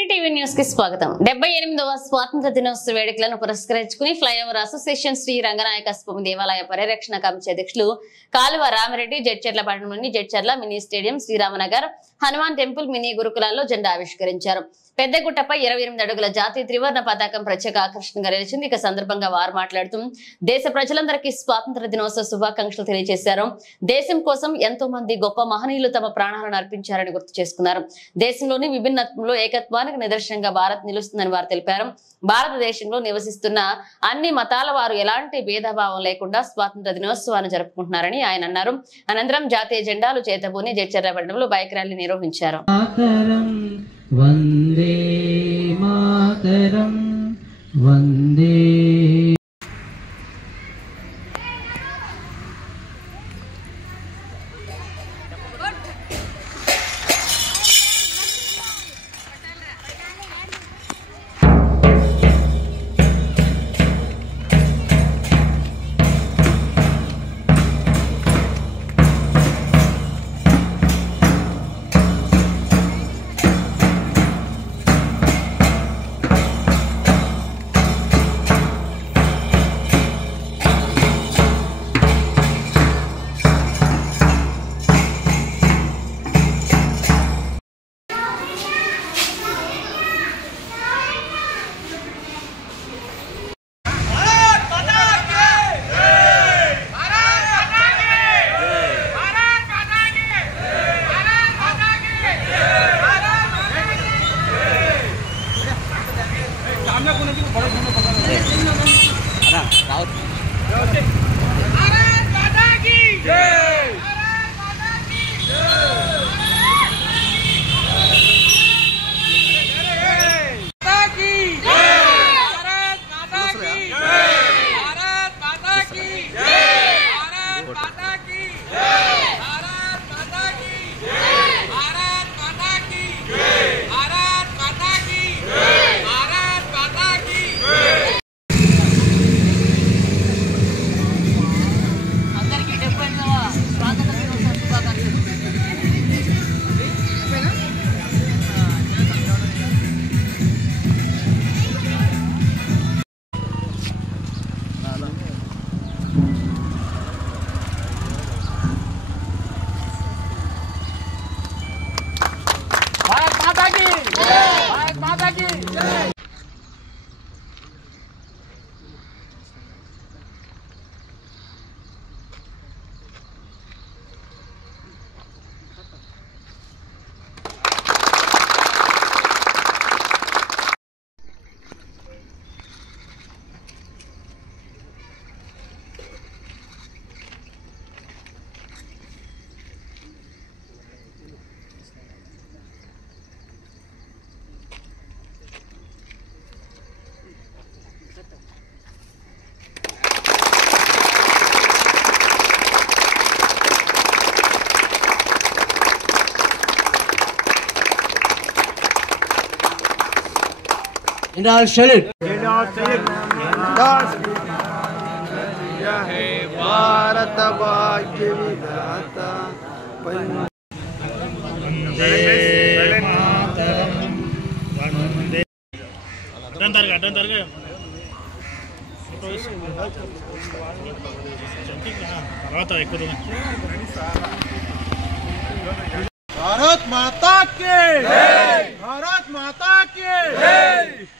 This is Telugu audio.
సిటీ టీవీ న్యూస్ కి స్వాగతం. 78వ స్వాతంత్ర దినోత్సవ వేడుకలను పురస్కరించుకుని ఫ్లైఓవర్ అసోసియేషన్ శ్రీ రంగనాయక స్వామి దేవాలయ పరిరక్షణ కమిటీ అధ్యక్షులు కాలువ రామిరెడ్డి జడ్చర్ల పట్టణంలోని Jadcherla mini stadium, Sriramnagar, Hanuman temple, mini గురుకులాల్లో జెండా ఆవిష్కరించారు. పెద్దగుట్టపై 28 అడుగుల జాతీయ త్రివర్ణ పతాకం ప్రత్యేక ఆకర్షణగా నిలిచింది. ఇక సందర్భంగా వారు మాట్లాడుతూ దేశ ప్రజలందరికీ స్వాతంత్ర దినోత్సవ శుభాకాంక్షలు తెలియజేశారు. దేశం కోసం ఎంతో మంది గొప్ప మహనీయులు తమ ప్రాణాలను అర్పించారని గుర్తు చేసుకున్నారు. దేశంలోని విభిన్నత్వంలో ఏకత్వానికి నిదర్శనంగా భారత్ నిలుస్తుందని వారు తెలిపారు. భారతదేశంలో నివసిస్తున్న అన్ని మతాల వారు ఎలాంటి భేదభావం లేకుండా స్వాతంత్ర దినోత్సవాన్ని జరుపుకుంటున్నారని ఆయన అన్నారు. అనంతరం జాతీయ జెండాలు చేతబూని జడ్చర్ల పట్టణంలో బైక్ ర్యాలీ నిర్వహించారు. వందే మాతరం వందే भारत भाग्य विधाता भारत माता के, भारत माता के।